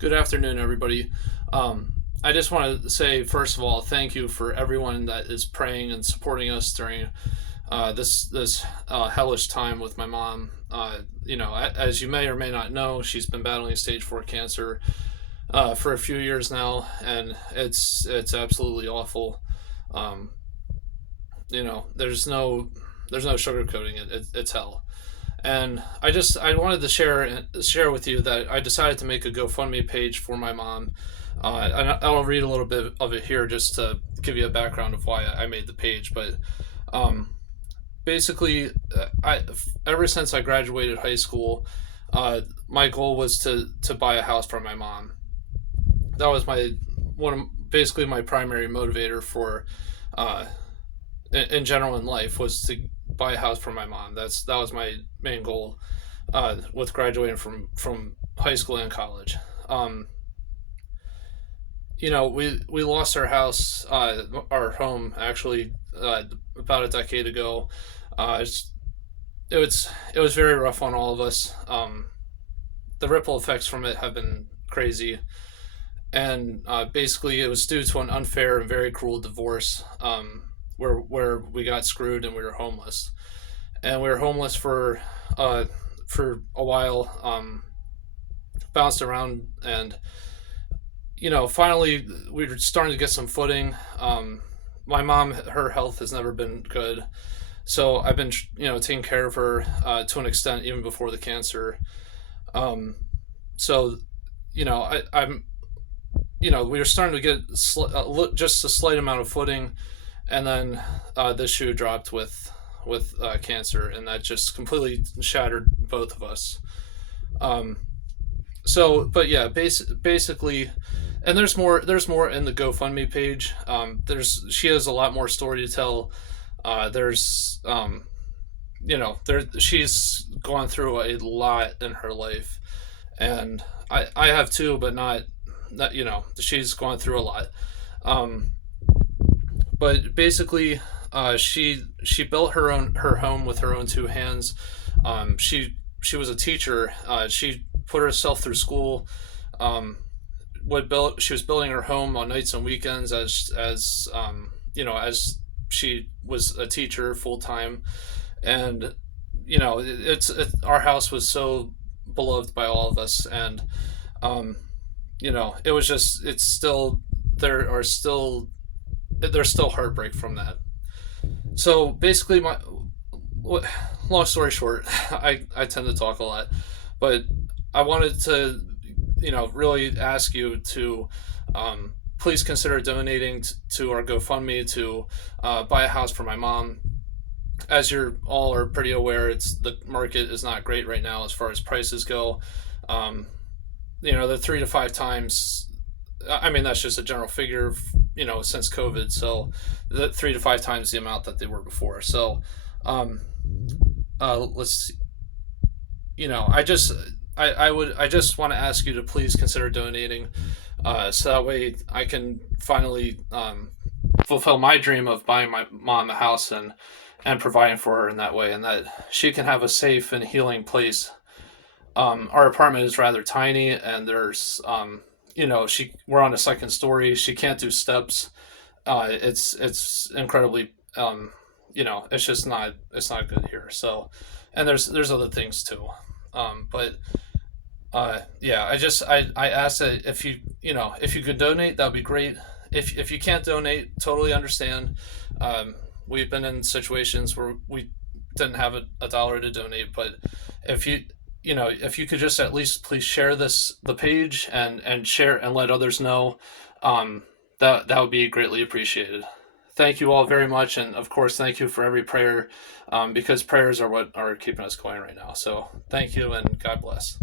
Good afternoon, everybody. I just want to say, first of all, thank you for everyone that is praying and supporting us during this hellish time with my mom. As you may or may not know, she's been battling stage 4 cancer for a few years now, and it's absolutely awful. Um, there's no sugarcoating it. It's hell. And I wanted to share with you that I decided to make a GoFundMe page for my mom. And I'll read a little bit of it here just to give you a background of why I made the page. But um, basically, I ever since I graduated high school, my goal was to buy a house for my mom. That was basically my primary motivator for uh, in general in life, was to buy a house for my mom. That was my main goal with graduating from high school and college. Um, we lost our house, our home actually, about a decade ago. It's, it was very rough on all of us. The ripple effects from it have been crazy, and basically it was due to an unfair and very cruel divorce, where we got screwed and we were homeless, and we were homeless for a while. Bounced around, and finally we were starting to get some footing. My mom, her health has never been good, so I've been taking care of her to an extent even before the cancer. Um, so I'm we were starting to get just a slight amount of footing, and then the shoe dropped with cancer, and that just completely shattered both of us. Um, but yeah, basically, and there's more in the GoFundMe page. There's She has a lot more story to tell. There's there she's gone through a lot in her life, and I have too, but not she's gone through a lot. Um, but basically, she built her home with her own two hands. She was a teacher. She put herself through school. Um, she was building her home on nights and weekends, as she was a teacher full time. And our house was so beloved by all of us, and it was just it's still there are still there's still heartbreak from that. So basically, long story short, I tend to talk a lot, but I wanted to really ask you to please consider donating to our GoFundMe to buy a house for my mom. As you're all are pretty aware, the market is not great right now as far as prices go. Um, the 3 to 5 times. I mean, that's just a general figure, since COVID. So, the 3 to 5 times the amount that they were before. So, um, let's see. I just want to ask you to please consider donating, so that way I can finally fulfill my dream of buying my mom a house, and providing for her in that way, and that she can have a safe and healing place. Our apartment is rather tiny, and there's we're on a second story. She can't do steps. It's incredibly it's not good here. So, and there's other things too. But yeah, I ask that if you could donate, that'd be great. If you can't donate, totally understand. We've been in situations where we didn't have a dollar to donate, but if if you could just at least please share the page, and share and let others know, that would be greatly appreciated. Thank you all very much, and of course, thank you for every prayer, because prayers are what are keeping us going right now. So thank you, and God bless.